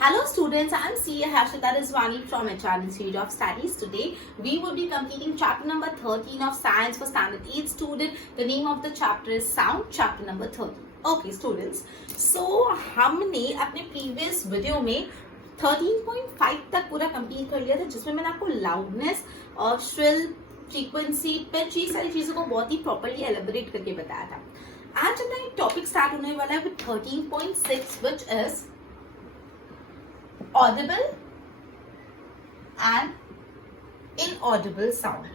Hello students, I am CA Harshita Rizwani from HR Institute of Studies. Today we will be completing chapter number 13 of Science for Standard 8 student. The name of the chapter is Sound, chapter number 13. Okay students, so हमने अपने previous video में 13.5 तक पूरा complete कर लिया था, जिसमें मैंने आपको लाउडनेस और श्रिल, फ्रीक्वेंसी, पिच, ये सारी चीजों को बहुत ही प्रॉपर्ली एलेबोरेट करके बताया था। आज अपना एक टॉपिक स्टार्ट होने वाला है with 13.6 which is audible and inaudible sound.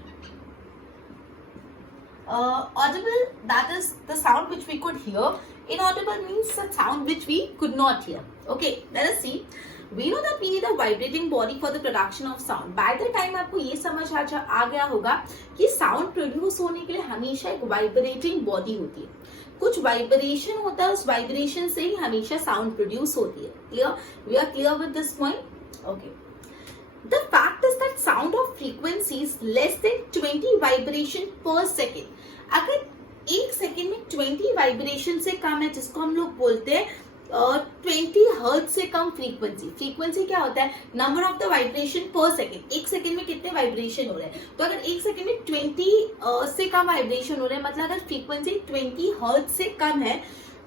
Audible, that is the sound which we could hear. Inaudible means the sound which we could not hear. Okay, let us see. We know that we need a vibrating body for the production of sound. By the time आपको ये समझ आ गया होगा कि sound produce होने के लिए हमेशा एक vibrating body होती है, कुछ वाइब्रेशन होता है, उस वाइब्रेशन से ही हमेशा साउंड प्रोड्यूस होती है। Clear? We are clear with this point? Okay. The fact is that sound of frequency is less than 20 vibration per second. अगर एक सेकेंड में 20 वाइब्रेशन से कम है, जिसको हम लोग बोलते हैं 20 हर्ट्ज से कम फ्रीक्वेंसी। फ्रीक्वेंसी क्या होता है? Number of the vibration per second. एक सेकेंड में कितने वाइब्रेशन हो रहे हैं? तो अगर एक सेकेंड में 20 से कम वाइब्रेशन हो रहे हैं, मतलब अगर फ्रीक्वेंसी 20 हर्ट्ज से कम है,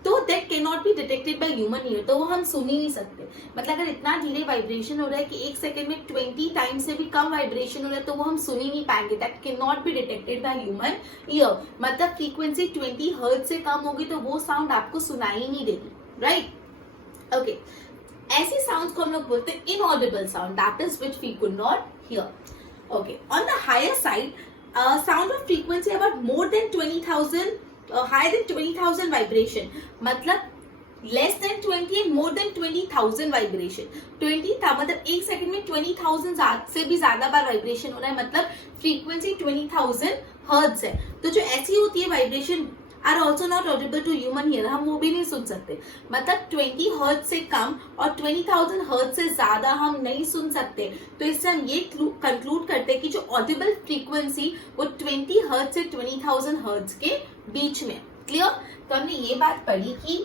तो that can not be detected by human ear, तो वो हम सुन ही नहीं सकते। मतलब अगर इतना धीरे वाइब्रेशन हो रहा है कि एक सेकेंड में 20 टाइम से भी कम वाइब्रेशन हो रहा है, तो वो हम सुन ही नहीं पाएंगे। That can not be detected by human ear. मतलब फ्रीक्वेंसी 20 हर्ट्ज से कम होगी तो वो साउंड आपको सुनाई ही नहीं देगी, राइट? ओके, ऐसी साउंड्स को हम लोग बोलते हैं inaudible sound, that is which we could not hear. Okay, on the higher side, sound of frequency about more than 20,000, higher than 20,000 vibration, मतलब less than 20 and more than 20,000 vibration. 20 था मतलब एक सेकंड में 20,000 से भी ज्यादा बार वाइब्रेशन हो रहा है, मतलब फ्रीक्वेंसी 20,000 हर्ट्ज है। तो जो ऐसी होती है vibration are also not audible to human ear, हम वो भी नहीं सुन सकते। मतलब 20 हर्ट्ज से कम और 20,000 हर्ट्ज से ज्यादा हम नहीं सुन सकते। तो इससे हम ये कंक्लूड करते हैं कि जो ऑडिबल फ्रीक्वेंसी वो 20 हर्ट्ज से 20,000 हर्ट्ज के बीच में। क्लियर? तो हमने ये बात पढ़ी कि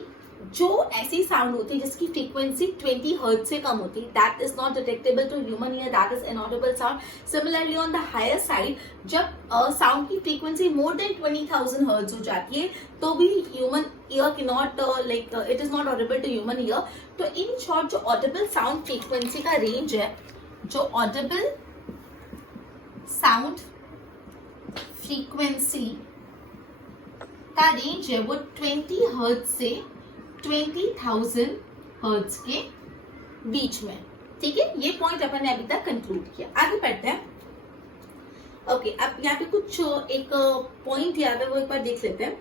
जो ऐसी साउंड होती है जिसकी फ्रीक्वेंसी 20 हर्ट्ज से कम होती है, that is not detectable to human ear, that is inaudible sound. Similarly on the higher side, जब साउंड की फ्रीक्वेंसी मोर देन 20,000 हर्ट्ज हो जाती है, तो भी ह्यूमन ईयर की not it is not audible to human ear. तो in short, जो ऑडिबल साउंड फ्रीक्वेंसी का रेंज है, जो ऑडिबल साउंड फ्रीक्वेंसी का रेंज है, वो 20 हर्ट्ज से 20,000 हर्ट्ज के बीच में। ठीक है, ये पॉइंट अपन ने अभी तक कंक्लूड किया। आगे बढ़ते हैं। ओके, अब यहाँ पे कुछ एक पॉइंट याद है, वो एक बार देख लेते हैं।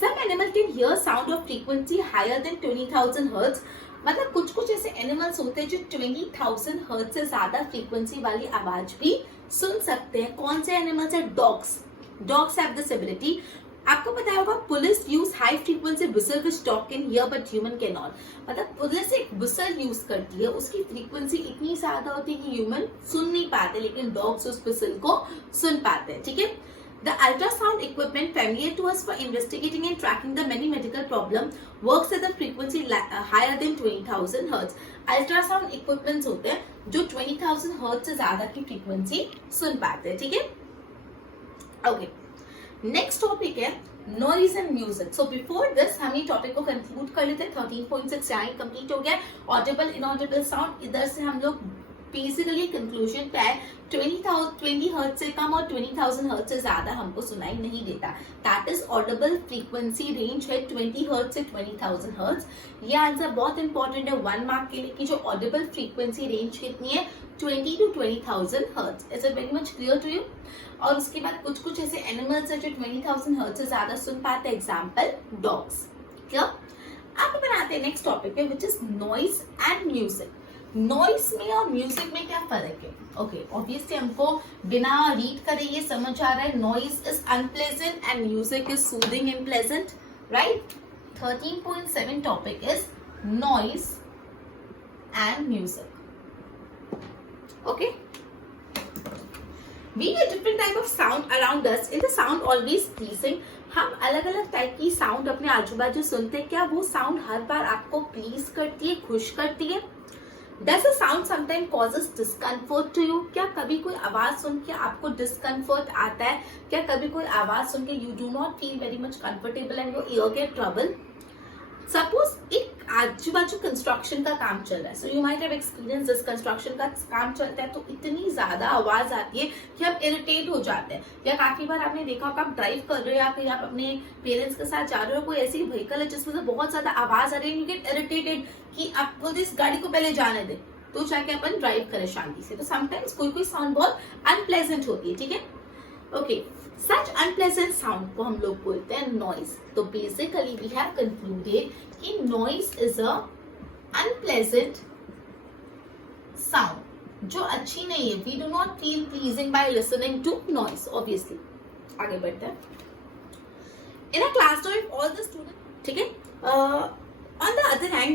Some animal can hear sound of frequency higher than 20,000 hertz, मतलब कुछ कुछ ऐसे एनिमल्स होते हैं जो 20,000 हर्ट्ज से ज्यादा फ्रीक्वेंसी वाली आवाज भी सुन सकते हैं। कौन से एनिमल्स है? Dogs. Dogs have this ability. आपको पता होगा police use high frequency whistle which dog can hear but human can not. मतलब पुलिस एक विसल यूज करती है, उसकी फ्रीक्वेंसी इतनी ज्यादा होती है कि ह्यूमन सुन नहीं पाते, लेकिन डॉग्स उस विसल को सुन पाते हैं। ठीक है, the ultrasound equipment familiar to us for investigating and tracking the many medical problem works at the frequency higher than 20,000 hertz. Ultrasound equipments होते हैं जो 20,000 हर्ट्ज से ज्यादा की फ्रीक्वेंसी सुन पाते हैं। ठीक है, ओके। नेक्स्ट टॉपिक है noise and music. So before this हम ये टॉपिक को कंक्लूड कर लेते हैं। 13.6 यहाँ कंप्लीट हो गया। ऑडिबल इनऑडिबल साउंड, इधर से हम लोग बेसिकली कंक्लूजन पे आए 20 हर्ट्ज से कम और 20,000 हर्ट्ज से ज्यादा हमको सुनाई नहीं देता। That is Audible frequency range है 20 हर्ट्ज से 20,000 हर्ट्ज। ये आंसर बहुत इंपॉर्टेंट है 1 मार्क के लिए कि जो ऑडिबल फ्रीक्वेंसी रेंज कितनी है, 20 to 20,000 hertz. Is it very much clear to you? और उसके बाद कुछ कुछ ऐसे एनिमल्स है जो 20,000 हर्ट्ज से ज्यादा सुन पाते हैं, एग्जाम्पल डॉग्स। क्लियर? अब बनाते हैं नेक्स्ट टॉपिक पे which is noise and music. Noise में और म्यूजिक में क्या फर्क है? ओके, ऑब्वियसली हमको बिना रीड करे ये समझ आ रहा है, noise is unpleasant and music is soothing and pleasant, right? 13.7 topic is noise and music. Okay, being a different type of sound around us, is the sound always pleasing? हम अलग अलग टाइप की sound अपने आजू बाजू सुनते हैं, क्या वो साउंड हर बार आपको प्लीज करती है, खुश करती है? Does a sound sometimes causes discomfort to you? क्या कभी कोई आवाज सुन के आपको डिस्कम्फर्ट आता है? क्या कभी कोई आवाज सुन के you do not feel very much comfortable and your ear get trouble? Suppose एक आजू बाजू कंस्ट्रक्शन का काम चल रहा है, so you might have experience this, construction का काम चलता है तो इतनी ज्यादा आवाज आती है कि हम इरिटेट हो जाते हैं। या काफी बार आपने देखा होगा, आप ड्राइव कर रहे हो या फिर आप अपने पेरेंट्स के साथ जा रहे हो, कोई ऐसी व्हीकल है जिसमें से बहुत ज्यादा आवाज आ रही है, यू गेट इरिटेटेड कि आपको इस गाड़ी को पहले जाने दे तो जाके अपन ड्राइव करें शांति से। तो समटाइम्स कोई कोई साउंड बहुत अनप्लेजेंट होती है, ठीक है, ओके। Such unpleasant sound को हम लोग बोलते हैं noise. तो basically we have concluded कि noise is a unpleasant sound जो अच्छी नहीं है. We do not feel pleasing by listening to noise. Obviously. आगे बढ़ते हैं. In a classroom, if all the students, ठीक है, on the other hand,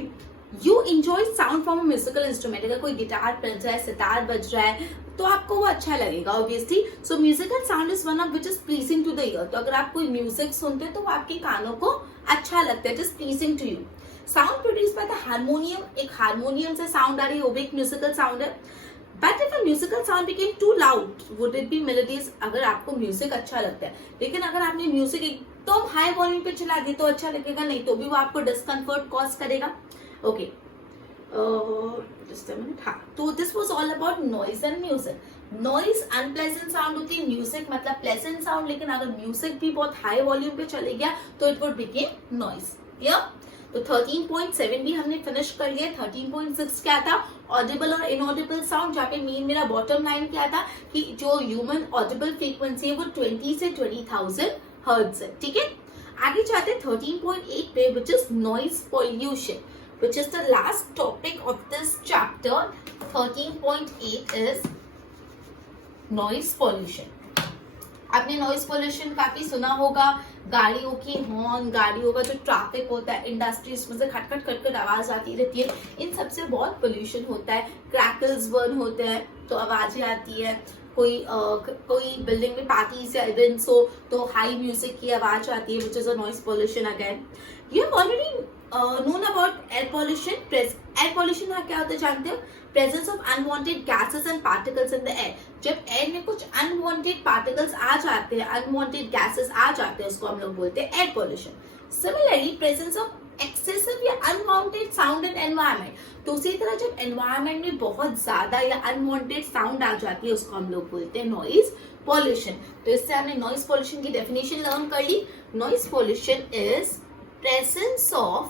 you enjoy sound from a musical instrument. अगर कोई गिटार बज रहा है, सितार बज रहा है, तो आपको वो अच्छा लगेगा obviously. So musical sound is one of which is pleasing to the ear. तो अगर आप कोई म्यूजिक सुनते हैं तो वो आपके कानों को अच्छा लगता है, it is pleasing to you. Sound produce by the harmonium, एक हारमोनियम से साउंड आ रही है, वो भी एक म्यूजिकल साउंड है. But if a musical sound became too loud would it be melodious. अगर आपको म्यूजिक अच्छा लगता है, लेकिन अगर आपने म्यूजिक एकदम हाई वॉल्यूम पे चला दी तो अच्छा लगेगा नहीं, तो भी वो आपको डिस्कम्फर्ट कॉज करेगा. Okay, just a minute. हाँ, तो this was all about noise and music. Noise unpleasant sound होती है, म्यूजिक मतलब प्लेजेंट साउंड. लेकिन अगर म्यूजिक भी बहुत हाई वॉल्यूम पे चले गया तो it would became noise. Clear? तो 13.7 भी हमने फिनिश कर लिया. 13.6 क्या था? ऑडिबल और इनऑडिबल साउंड, जहाँ पे मेन मेरा बॉटम लाइन क्या था कि जो ह्यूमन ऑडिबल फ्रीक्वेंसी है वो 20 से 20,000 हर्ट्ज है. ठीक है, आगे जाते हैं 13.8 पे, which is noise pollution, which is the last topic of this chapter. 13.8 is noise pollution. आपने नॉइज पोल्यूशन काफी सुना होगा. गाड़ियों की हॉर्न, गाड़ियों का जो ट्रैफिक होता है, इंडस्ट्रीज में से खटखट खटखट आवाज आती रहती है, इन सबसे बहुत पोल्यूशन होता है. क्रैकल्स बर्न होते हैं तो आवाजें आती है. कोई बिल्डिंग में पार्टीज या इवेंट्स हो तो हाई म्यूजिक की आवाज आती है, which is a noise pollution. Again you have already known about air pollution. Air pollution क्या होता है जानते हो? Presence of unwanted gases and particles in the air. जब एयर में कुछ unwanted particles आ जाते हैं, unwanted gases आ जाते हैं, उसको हम लोग बोलते हैं air pollution. Similarly, presence of excessive या unwanted sound in environment. तो उसी तरह जब environment में बहुत ज्यादा या unwanted sound आ जाती है, उसको हम लोग बोलते हैं noise pollution. तो इससे हमने noise pollution की definition लर्न कर ली. Noise pollution is presence of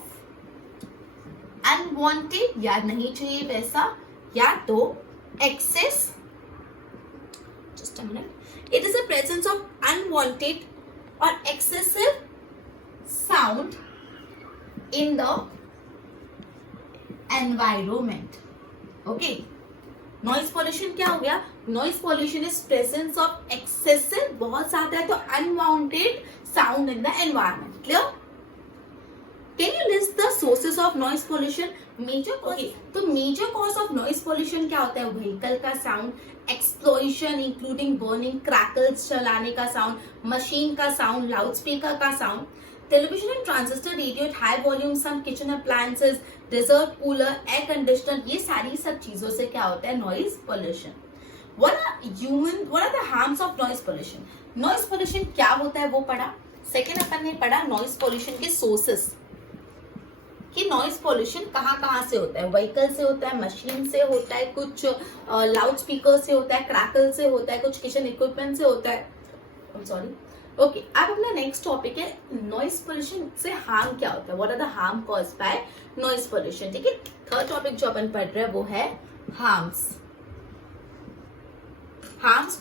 unwanted, या नहीं चाहिए वैसा, या तो excess, just a minute, it is a presence of unwanted or excessive sound in the environment. Okay, noise pollution क्या हो गया? Noise pollution is presence of excessive, बहुत ज्यादा है तो unwanted sound in the environment. Clear? Can you list the sources of noise pollution? Major cause. Okay, तो major cause of noise pollution क्या होता है? व्हीकल का sound, explosion including burning, crackles चलाने का साउंड, मशीन का साउंड, लाउड स्पीकर का sound, television and transistor, radio at high volume, some kitchen appliances, desert cooler, air conditioner, ये सारी सब चीजों से क्या होता है? Noise pollution. What are the harms of noise pollution? Noise pollution क्या होता है वो पढ़ा. सेकेंड अपन ने पढ़ा नॉइज पोल्यूशन के सोर्सेस, कि नॉइज पोल्यूशन कहाँ से होता है. व्हीकल से होता है, मशीन से होता है, कुछ लाउड स्पीकर से होता है, क्रैकल से होता है, कुछ किचन इक्विपमेंट से होता है. सॉरी. ओके, अब अपना नेक्स्ट टॉपिक है नॉइज पोल्यूशन से हार्म क्या होता है. What are the harm cause by noise pollution. ठीक है, थर्ड टॉपिक जो अपन पढ़ रहे हैं वो है harms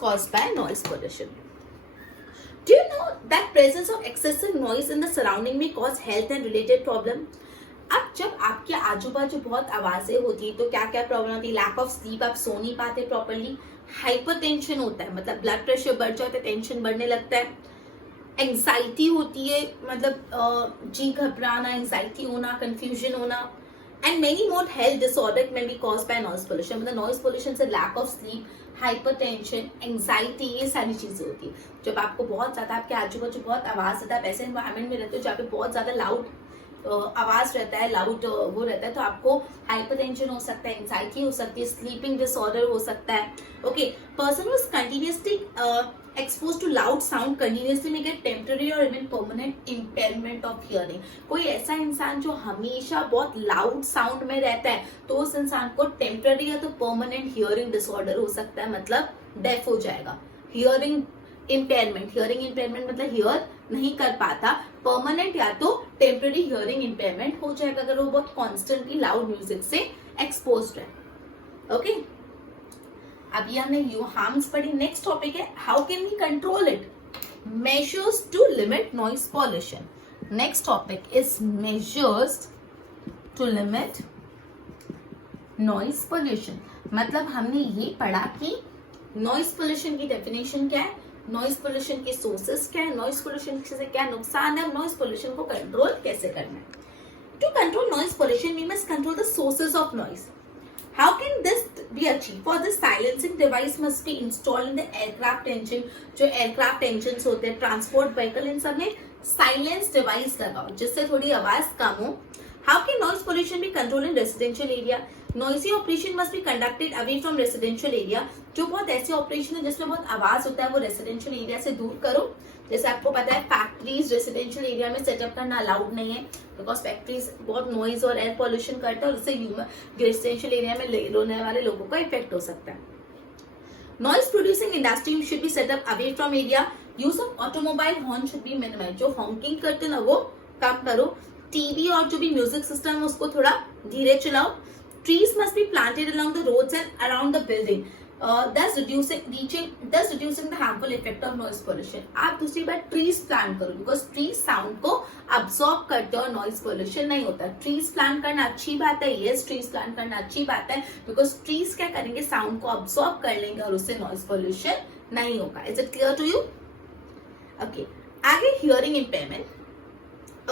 cause by noise pollution. Do you know that presence of excessive noise in the surrounding may cause health and related problem? अब जब आपके आजू बाजू बहुत आवाजें होती है तो क्या क्या प्रॉब्लम होती है? लैक ऑफ स्लीप, आप सो नहीं पाते प्रॉपरली. हाइपरटेंशन होता है, मतलब ब्लड प्रेशर बढ़ जाता है, टेंशन बढ़ने लगता है. एंग्जाइटी होती है, मतलब जी घबराना, एंग्जाइटी होना, कंफ्यूजन होना. And many more health disorder can be cause by noise pollution. मतलब नॉइज पोल्यूशन से lack of sleep, hypertension, anxiety, ये सारी चीजें होती है. जब आपको बहुत ज्यादा आपके आजू बाजू बहुत आवाज आता है, वैसे एनवायरमेंट में रहते हो जहाँ पे बहुत ज्यादा लाउड आवाज रहता है, लाउड वो रहता है, तो आपको हाइपरटेंशन हो सकता है, एंजाइटी हो सकती है, स्लीपिंग डिसऑर्डर हो सकता है. Okay, person who is continuously exposed to loud sound continuously may get temporary or even permanent impairment of hearing. कोई ऐसा इंसान जो हमेशा बहुत लाउड साउंड में रहता है तो उस इंसान को टेम्पररी या तो परमानेंट हियरिंग डिसऑर्डर हो सकता है, मतलब डेफ हो जाएगा. हियरिंग इम्पेयरमेंट मतलब हियर नहीं कर पाता. परमानेंट या तो टेम्पररी हियरिंग इम्पेयरमेंट हो जाएगा अगर वो बहुत कॉन्स्टेंटली लाउड म्यूजिक से एक्सपोज्ड है. ओके, अभी हमने हार्म्स पढ़ी. नेक्स्ट टॉपिक है how can we control it. Measures to limit noise pollution. Next topic is measures to limit noise pollution. मतलब हमने ये पढ़ा कि नॉइज पोल्यूशन की डेफिनेशन क्या है, नॉइज पोल्यूशन के सोर्सेस क्या है, नॉइज पोल्यूशन से क्या नुकसान है, नॉइज पोल्यूशन को कंट्रोल कैसे करना है. To control noise pollution we must control the sources of noise. How can this be achieved? For this, silencing device must be installed in the aircraft engine. जो aircraft engines होते हैं, transport vehicle, इन सब में silence device लगाओ जिससे थोड़ी आवाज कम हो. How can noise pollution be controlled in residential area? Noisy operation must be conducted away from residential area. जो बहुत ऐसे ऑपरेशन है जिसमें बहुत आवाज होता है वो रेसिडेंशियल एरिया से दूर करो. जैसे आपको पता है फैक्ट्रीज रेसिडेंशियल एरिया में सेटअप करना अलाउड नहीं है बिकॉज फैक्ट्रीज बहुत नॉइज और एयर पॉल्यूशन करता है और उससे रेसिडेंशियल एरिया में रहने वाले लोगों का इफेक्ट हो सकता है. Noise producing industry should be set up away from area. Use of automobile horn should be minimize. जो हॉन्किंग करते ना वो कम करो. टीवी और जो भी म्यूजिक सिस्टम है उसको थोड़ा धीरे चलाओ. Trees must be planted along the roads and around the building. Thus reducing the harmful effect of noise pollution. आप दूसरी बार ट्रीज प्लांट करो बिकॉज ट्रीज साउंड को अब्सॉर्ब करते हैं और नॉइज पोल्यूशन नहीं होता. ट्रीज प्लांट करना अच्छी बात है, यस ट्रीज प्लांट करना अच्छी बात है बिकॉज ट्रीज क्या करेंगे, साउंड को अब्सॉर्ब कर लेंगे और उससे नॉइज पोल्यूशन नहीं होगा. Is it clear to you? Okay, आगे हियरिंग इम्पेयरमेंट.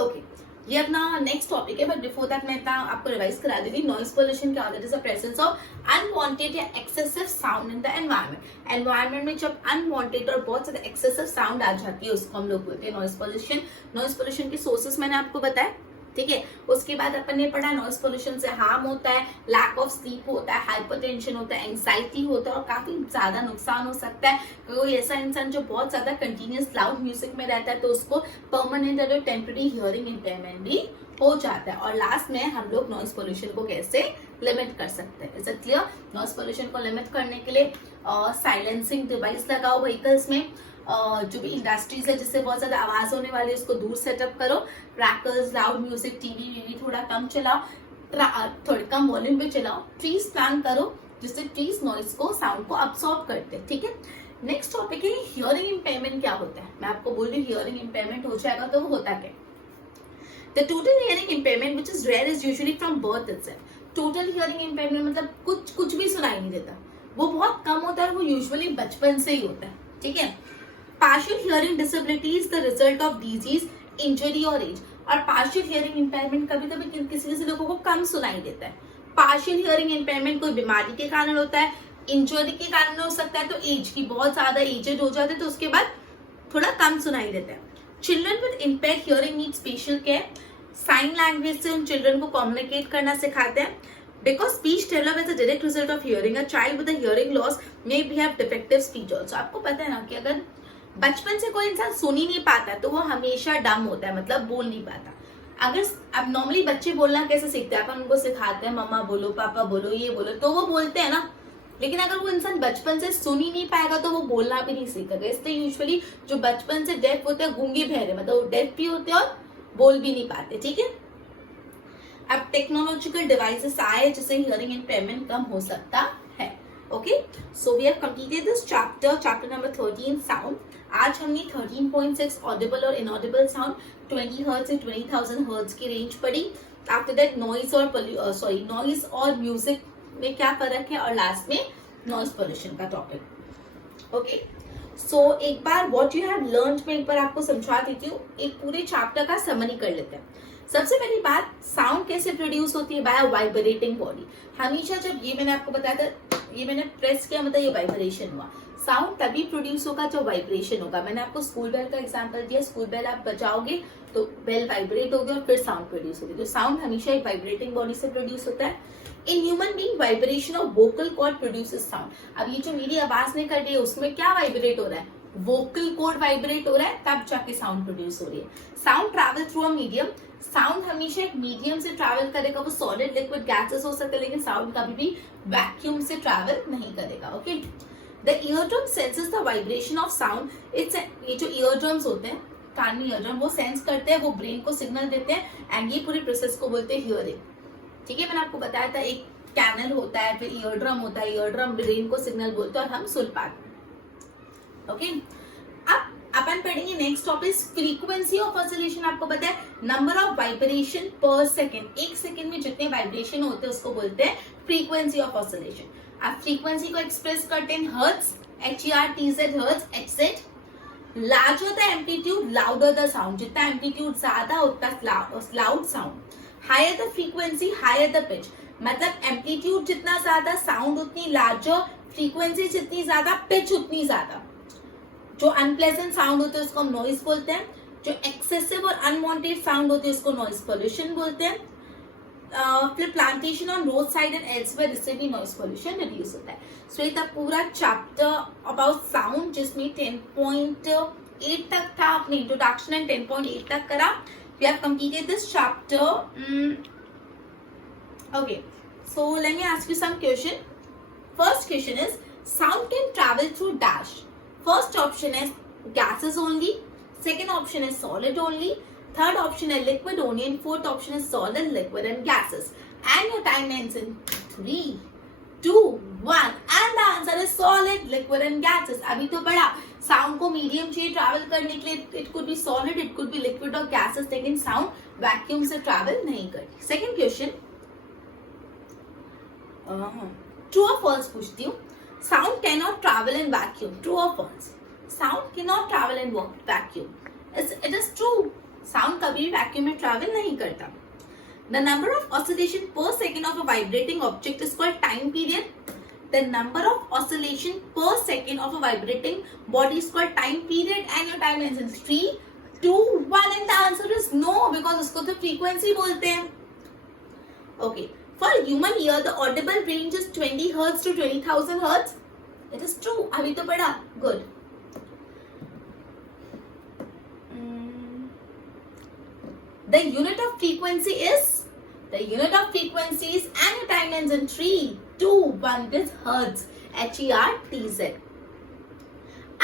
ओके, ये अपना नेक्स्ट टॉपिक है बट बिफोर दैट मैं आपको रिवाइज करा देती. नॉइज पोल्यूशन क्या होता है? It is a presence of unwanted या excessive sound in the environment. Environment में जब अनवांटेड और बहुत ज्यादा एक्सेसिव साउंड आ जाती है उसको हम लोग बोलते हैं नॉइज पोल्यूशन. नॉइज पोल्यूशन के सोर्सेस मैंने आपको बताया, ठीक है. उसके बाद अपन ने पढ़ा नॉइज पोल्यूशन से हार्म होता है, लैक ऑफ स्लीप होता है, हाइपरटेंशन होता है, एंजाइटी होता है और काफी ज्यादा नुकसान हो सकता है. कोई ऐसा इंसान जो बहुत ज्यादा कंटिन्यूअस लाउड म्यूजिक में रहता है तो उसको परमानेंट और टेम्पररी हियरिंग इम्पेयरमेंट भी हो जाता है. और लास्ट में हम लोग नॉइज पोल्यूशन को कैसे लिमिट कर सकते हैं. Is it clear? Noise pollution को लिमिट करने के लिए साइलेंसिंग डिवाइस लगाओ व्हीकल्स में. जो भी इंडस्ट्रीज है जिससे बहुत ज्यादा आवाज होने वाली है उसको दूर सेटअप करो. क्रैकर्स, लाउड म्यूजिक, टीवी वीवी थोड़ा कम चलाओ, थोड़ा कम वॉल्यूम पे चलाओ. ट्रीज प्लांट करो जिससे ट्रीज नॉइज को, साउंड को अब्सॉर्ब करते हैं, ठीक है. नेक्स्ट टॉपिक है हियरिंग इम्पेयरमेंट क्या होता है. मैं आपको बोल रही हूँ हियरिंग इम्पेयरमेंट हो जाएगा तो वो होता क्या? The total hearing impairment which is rear is usually from birth itself. Total hearing impairment मतलब कुछ भी सुनाई नहीं देता, वो बहुत कम होता है और वो यूजुअली बचपन से ही होता है, ठीक है. Partial hearing disability is the result of disease, injury or age. और partial hearing impairment कभी कभी किसी लोगों को कम सुनाई देता है. Partial hearing impairment कोई बीमारी के कारण होता है, इंजरी के कारण हो सकता है, तो एज की बहुत ज्यादा एजेड हो जाते हैं तो उसके बाद थोड़ा कम सुनाई देता है. Children with impaired hearing need special care. Sign language से उन चिल्ड्रन को कम्युनिकेट करना सिखाते हैं. Because speech develop as a direct result of hearing, a child with a hearing loss may have defective speech also. आपको पता है ना कि अगर बचपन से कोई इंसान सुन ही नहीं पाता तो वो हमेशा डम होता है, मतलब बोल नहीं पाता. अगर अब नॉर्मली बच्चे बोलना कैसे सीखते हैं, अपन उनको सिखाते हैं मम्मा बोलो, पापा बोलो, ये बोलो, तो वो बोलते हैं ना. लेकिन अगर वो इंसान बचपन से सुन ही नहीं पाएगा तो वो बोलना भी नहीं सीखेगा. इसलिए यूजुअली जो बचपन से डेफ होते हैं गूंगे बहरे, मतलब वो डेफ भी होते हैं और बोल भी नहीं पाते, ठीक है. अब टेक्नोलॉजिकल डिवाइसेस आए जिससे हियरिंग इम्पेयरमेंट कम हो सकता है. Okay, so we have completed this chapter number 13 sound. आज हमने 13.6 ऑडिबल और इनऑडिबल साउंड 20 हर्ट्ज से 20,000 हर्ट्ज की रेंज पढ़ी. आफ्टर दैट नॉइज और म्यूजिक में क्या फर्क है और लास्ट में नॉइज पोल्यूशन का टॉपिक. ओके, सो एक बार व्हाट यू हैव लर्न्ड में एक बार आपको समझा देती हूँ. एक पूरे चैप्टर का समरी कर लेते हैं. सबसे पहली बात, साउंड कैसे प्रोड्यूस होती है? By vibrating body. हमेशा जब ये मैंने आपको बताया था, ये मैंने प्रेस किया मतलब ये वाइब्रेशन हुआ. साउंड तभी प्रोड्यूस होगा जब वाइब्रेशन होगा. मैंने आपको स्कूल बेल का एग्जांपल दिया. स्कूल बेल आप बजाओगे तो बेल वाइब्रेट होगी और फिर साउंड प्रोड्यूस होगी. तो साउंड हमेशा एक वाइब्रेटिंग बॉडी से प्रोड्यूस होता है. In human being vibration of vocal cord produces sound. अब ये जो मेरी आवाज निकल रही है उसमें क्या वाइब्रेट हो रहा है? वोकल कॉर्ड वाइब्रेट हो रहा है, तब जाके साउंड प्रोड्यूस हो रही है. Sound travel through a medium. Sound हमेशा एक मीडियम से ट्रैवल करेगा. वो सॉलिड लिक्विड गैसेस हो सकते हैं, लेकिन साउंड कभी भी वैक्यूम से ट्रैवल नहीं करेगा. Okay. The eardrum senses the vibration of sound. It's ये जो ईयरड्रम्स होते हैं, कान में ईयरड्रम, वो सेंस करते हैं, वो ब्रेन को सिग्नल देते हैं एंड ये पूरी प्रोसेस को बोलते हैं हियरिंग. ठीक है, मैंने आपको बताया था एक कैनल होता है, फिर ईयरड्रम होता है, ईयरड्रम ब्रेन को सिग्नल बोलते हैं और हम सुन पाते हैं. ओके. अब अपन पढ़ेंगे next topic frequency of oscillation. आपको पता है number of vibration per second. एक सेकंड में जितने वाइब्रेशन होते हैं उसको बोलते हैं फ्रीक्वेंसी ऑफ ऑसिलेशन. आप फ्रीक्वेंसी को एक्सप्रेस करते हैं hertz, HERTZ, hertz, HZ. Larger the amplitude louder the sound. जितना एम्पलीट्यूड ज्यादा उतना loud sound. Higher the frequency higher the pitch. मतलब एम्पलीट्यूड जितना ज्यादा साउंड उतनी लार्जर, फ्रीक्वेंसी जितनी ज्यादा पिच उतनी ज्यादा. जो अनप्लेजेंट साउंड होते हैं उसको हम नॉइज बोलते हैं. जो एक्सेसिव और अनवांटेड साउंड होते हैं उसको नॉइज पोल्यूशन बोलते हैं. फिर plantation on road side and elsewhere, इससे भी नॉइज पोल्यूशन रिड्यूस होता है. सो ये था पूरा चैप्टर अबाउट साउंड, जिसमें 10.8 तक था. अपने इंट्रोडक्शन एंड 10.8 तक करा. We have completed this chapter. Okay, so let me ask you some question. First question is sound can travel through dash. First option is gases only, second option is solid only, third option is liquid only, and fourth option is solid, liquid and gases. And your time ends in 3, 2, 1 and the answer is solid, liquid and gases. अभी तो बड़ा sound को medium चाहिए travel करने के लिए. It could be solid, it could be liquid और gases, लेकिन साउंड वैक्यूम से ट्रैवल नहीं करती. सेकेंड क्वेश्चन, ट्रू और फॉल्स पूछती हूँ. Sound cannot travel in vacuum. True or false? Sound cannot travel in vacuum. It is true. Sound कभी vacuum में travel नहीं करता. The number of oscillation per second of a vibrating object is called time period. The number of oscillation per second of a vibrating body is called time period. And your time ends in 3, 2, 1 and the answer is no, because उसको तो frequency बोलते हैं. Okay. For human ear, the audible range is 20 Hz to 20,000 Hz. It is true. अभी तो पढ़ा. Good. The unit of frequency is. The unit of frequency is, and your time ends in 3, 2, 1. It is Hertz. HERTZ.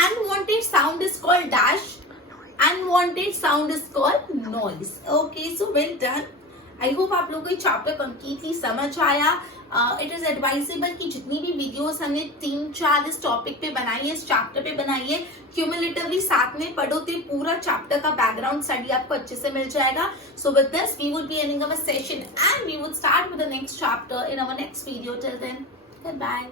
Unwanted sound is called dash. Unwanted sound is called noise. Okay, so well done. I hope आप लोगों को ये chapter completely समझ आया. It is advisable कि जितनी भी videos हमने 3-4 इस टॉपिक पे बनाई है, इस चैप्टर पे बनाई है, क्यूमुलेटिवली साथ में पढ़ो तो ये पूरा चैप्टर का बैकग्राउंड स्टडी आपको अच्छे से मिल जाएगा. So with this we would be ending our session and we would start with the next chapter in our next video. Till then, good bye.